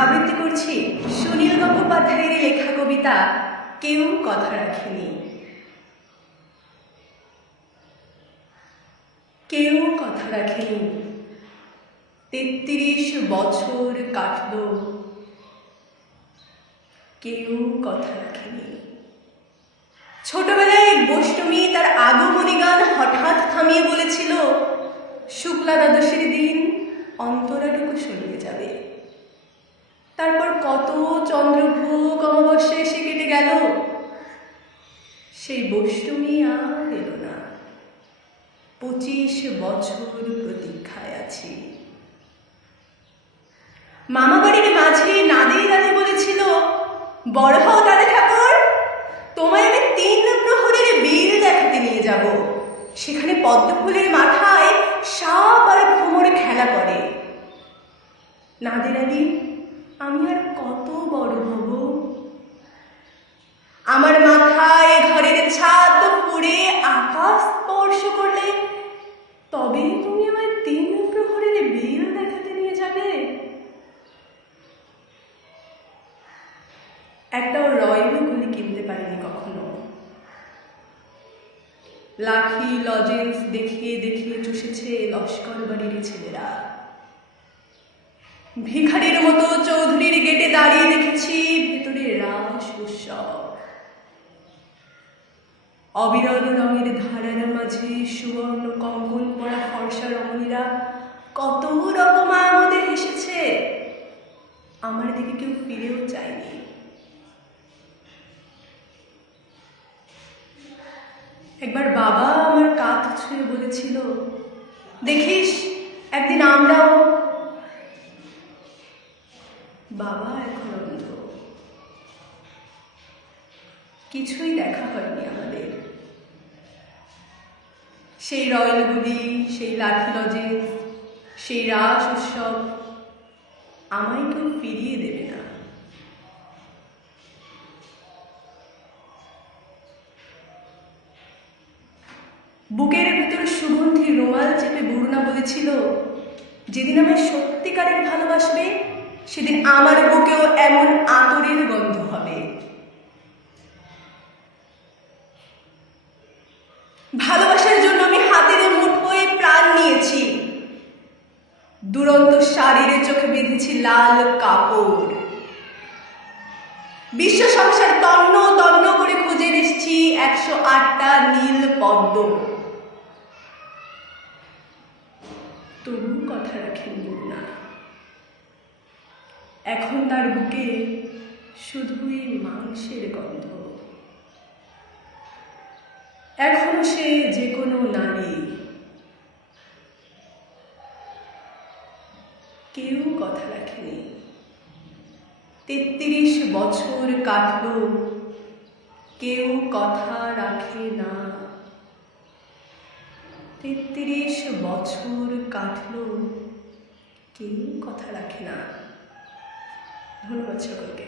আবৃত্তি করছি সুনীল গঙ্গোপাধ্যায়ের লেখা কবিতা কেউ কথা রাখেনি। কেউ কথা রাখেনি, ৩৩ বছর কাটল, কেউ কথা রাখেনি। ছোটবেলায় বৈষ্ণবী তার আগমনী গান হঠাৎ থামিয়ে বলেছিল, শুক্লা দ্বাদশীর দিন অন্তরাটুকু সরিয়ে যাবে। তারপর কত চন্দ্রভোগ অমাবস্যা এসে কেটে গেল, সেই বৈষ্ণবী আর এলো না। 25 বছর প্রতীক্ষায় আছি। মামা বাড়ির মাঝে নাদি দাদি বলেছিল, বড় হও দাদা ঠাকুর, তোমায় আমি 3 প্রহরের বিল দেখাতে নিয়ে যাব। সেখানে পদ্মফুলের মাথায় সাপ আর ভ্রমর খেলা করে। নাদি দাদি, আমি আর কত বড় হব? আমার মাথায় ঘরের ছাদ পুড়ে আকাশ স্পর্শ করলে তবে তুমি আমায় 3 প্রহরের বিল দেখাতে নিয়ে যাবে। একটাও রয়্যাল গুলি কিনতে পারিনি কখনো। লাঠি লজেন্স দেখিয়ে দেখিয়ে চুষেছে লস্কর বাড়ির ছেলেরা। ভিখারির মতো চৌধুরীর গেটে দাঁড়িয়ে দেখেছি ভেতরে রাস উৎসব। অবিরল রঙের ধারার মাঝে সুবর্ণ কঙ্কন পরা ফর্সা রমণীরা কত রকম আমোদে হেসেছে। আমার দিকে কেউ ফিরেও চায়নি। একবার বাবা আমার কাঁধ ছুঁয়ে বলেছিল, দেখিস একদিন আমরাও। বাবা এখন অন্ধ, কিছুই দেখা হয়নি আমাদের। সেই রয়্যালগুলি, সেই লাঠি লজেন্স, সেই রাস উৎসব আমায় কেউ ফিরিয়ে দেবে না। বুকের ভেতর সুগন্ধি রুমাল চেপে বরুণা বলেছিল, যেদিন আমায় সত্যিকারের ভালোবাসবে সেদিন আমার বুকেও এমন আতরের গন্ধ হবে। ভালোবাসার জন্য আমি হাতের মুঠোয় প্রাণ নিয়েছি। দুরন্ত শাড়ির চোখে বেঁধেছি লাল কাপড়। বিশ্ব সংসার তন্ন তন্ন করে খুঁজে এসেছি 108টা নীল পদ্ম। তবু কথা রাখেন বরুণা। এখন তার বুকে শুধুই মাংসের গন্ধ। এখনো সে যে কোনো নারী। কেউ কথা রাখেনি, 33 বছর কাটল, কেউ কথা রাখে না। 33 বছর কাটল, কেউ কথা রাখে না। ধন্যবাদ সকলকে।